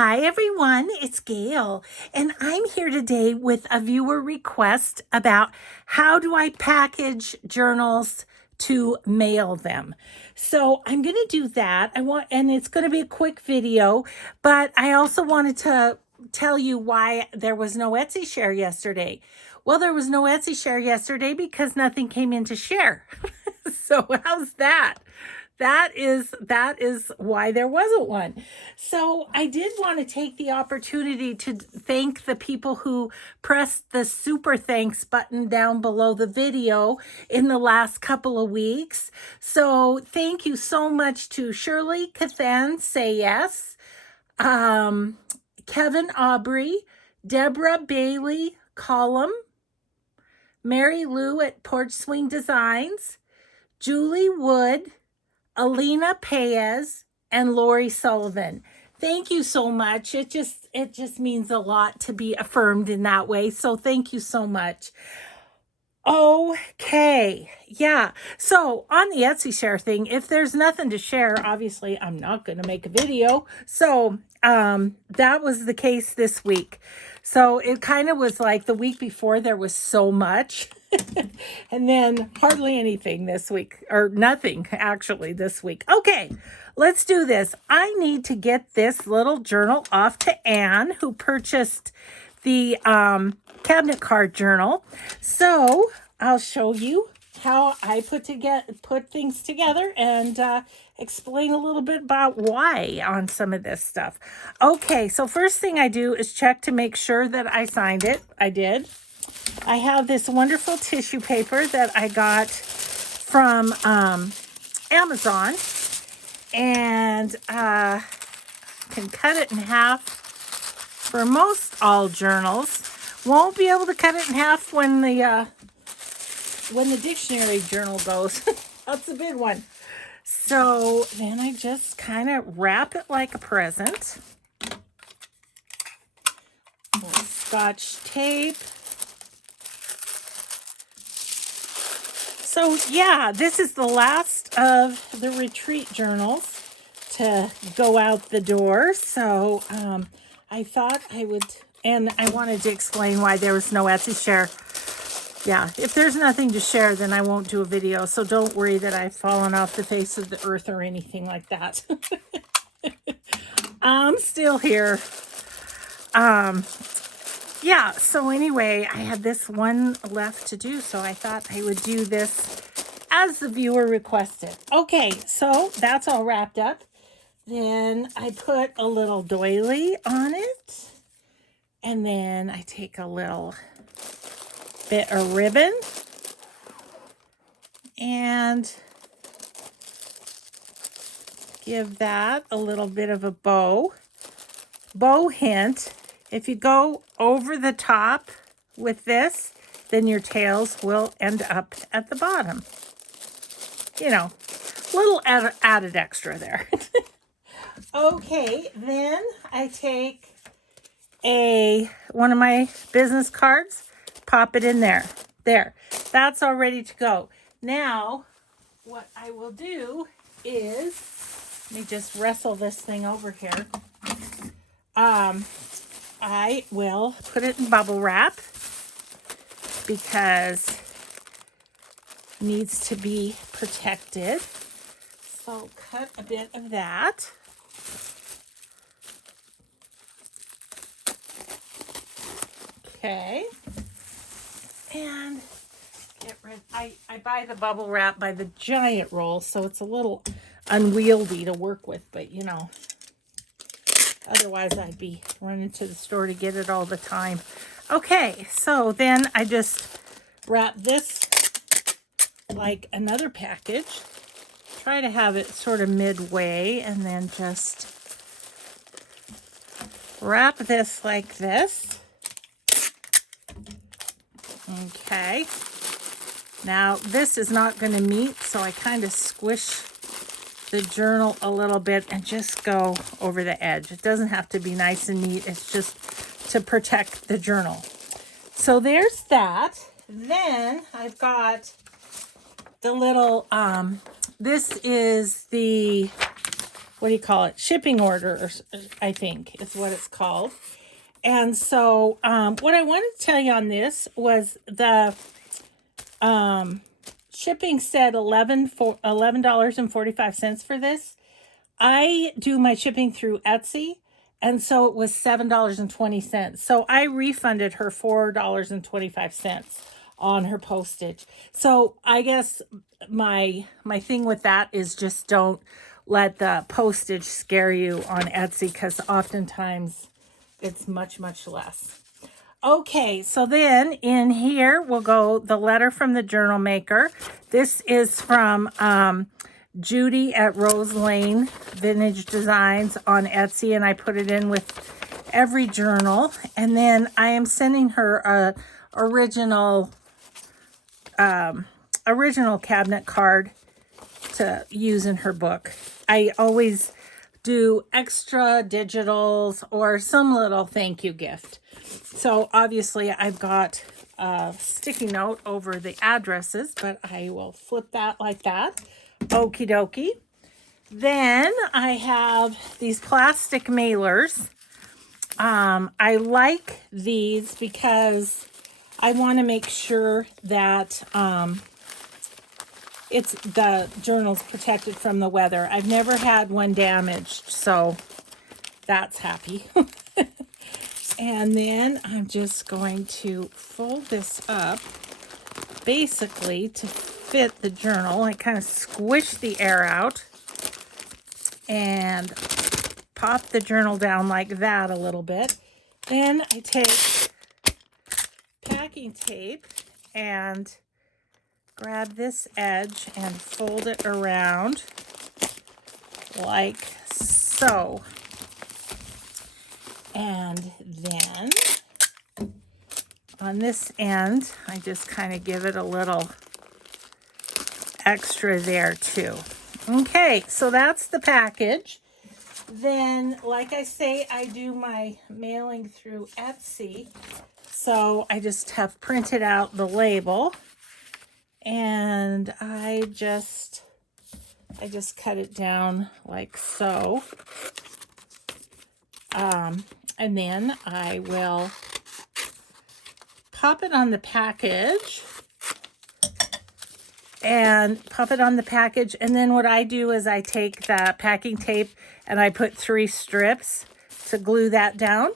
Hi everyone, it's Gail, and I'm here today with a viewer request about how do I package journals to mail them. So I'm going to do that. And it's going to be a quick video, but I also wanted to tell you why there was no Etsy share yesterday. Well, there was no Etsy share yesterday because nothing came in to share. So how's that? That is why there wasn't one. So I did want to take the opportunity to thank the people who pressed the super thanks button down below the video in the last couple of weeks. So thank you so much to Sshirley Kathan-Sayess, Kevin Aubery, Debra Bailey Colomb, Marilou at Porch Swing Designs, Julie Wood, Alena Paez, and Lori Sullivan. Thank you so much. It just means a lot to be affirmed in that way. So thank you so much. Okay. Yeah. So on the Etsy share thing, if there's nothing to share, obviously I'm not going to make a video. So that was the case this week. So it kind of was like the week before there was so much and then hardly anything this week, or nothing actually this week. Okay, let's do this. I need to get this little journal off to Anne, who purchased the cabinet card journal. So I'll show you how I put things together and explain a little bit about why on some of this stuff. Okay, so first thing I do is check to make sure that I signed it. I did. I have this wonderful tissue paper that I got from Amazon, and can cut it in half for most all journals. Won't be able to cut it in half when the dictionary journal goes. That's a big one. So then I just kind of wrap it like a present. Scotch tape. So yeah, this is the last of the retreat journals to go out the door. So I thought I would, and I wanted to explain why there was no Etsy share. Yeah, if there's nothing to share, then I won't do a video. So don't worry that I've fallen off the face of the earth or anything like that. I'm still here. Yeah, so anyway, I had this one left to do, so I thought I would do this as the viewer requested. Okay, so that's all wrapped up. Then I put a little doily on it, and then I take a little bit of ribbon and give that a little bit of a bow. Bow hint, if you go over the top with this, then your tails will end up at the bottom. You know, little added extra there. Okay, then I take one of my business cards, pop it in there. There, that's all ready to go. Now, what I will do is, let me just wrestle this thing over here. I will put it in bubble wrap because it needs to be protected. So cut a bit of that. Okay. And get rid. I buy the bubble wrap by the giant roll, so it's a little unwieldy to work with, but you know, otherwise I'd be running to the store to get it all the time. Okay, so then I just wrap this like another package. Try to have it sort of midway, and then just wrap this like this. Okay. Now this is not going to meet, so I kind of squish the journal a little bit and just go over the edge. It doesn't have to be nice and neat. It's just to protect the journal. So there's that. Then I've got the little, this is the what do you call it? Shipping order, I think is what it's called. And so what I wanted to tell you on this was the shipping said $11.45 for this. I do my shipping through Etsy, and so it was $7.20. So I refunded her $4.25 on her postage. So I guess my thing with that is just don't let the postage scare you on Etsy, because oftentimes it's much, much less. Okay, so then in here we'll go the letter from the journal maker. This is from Judy at Rose Lane Vintage Designs on Etsy, and I put it in with every journal. And then I am sending her a original cabinet card to use in her book. I always do extra digitals or some little thank you gift. So obviously I've got a sticky note over the addresses, but I will flip that like that. Okie dokie. Then I have these plastic mailers. I like these because I want to make sure that it's the journal's protected from the weather. I've never had one damaged, so that's happy. And then I'm just going to fold this up basically to fit the journal. I kind of squish the air out and pop the journal down like that a little bit. Then I take packing tape and grab this edge and fold it around like so. And then on this end, I just kind of give it a little extra there too. Okay, so that's the package. Then, like I say, I do my mailing through Etsy. So I just have printed out the label, and I just cut it down like so. And then I will pop it on the package and then what I do is I take the packing tape and I put 3 strips to glue that down,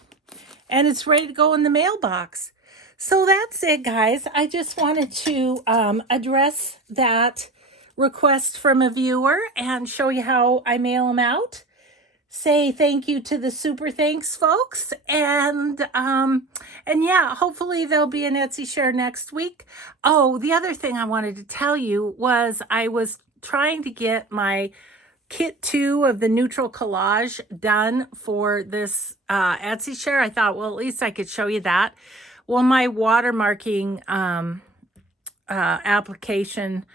and it's ready to go in the mailbox. So that's it, guys. I just wanted to address that request from a viewer and show you how I mail them out. Say thank you to the super thanks folks, and yeah, hopefully there'll be an Etsy share next week. Oh, the other thing I wanted to tell you was I was trying to get my kit 2 of the neutral collage done for this Etsy share. I thought, well, at least I could show you that. Well, my watermarking application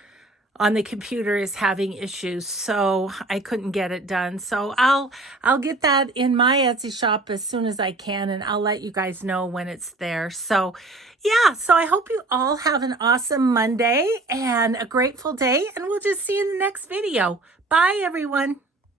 on the computer is having issues, so I couldn't get it done. So I'll get that in my Etsy shop as soon as I can, and I'll let you guys know when it's there. So yeah, so I hope you all have an awesome Monday and a grateful day, and we'll just see you in the next video. Bye, everyone.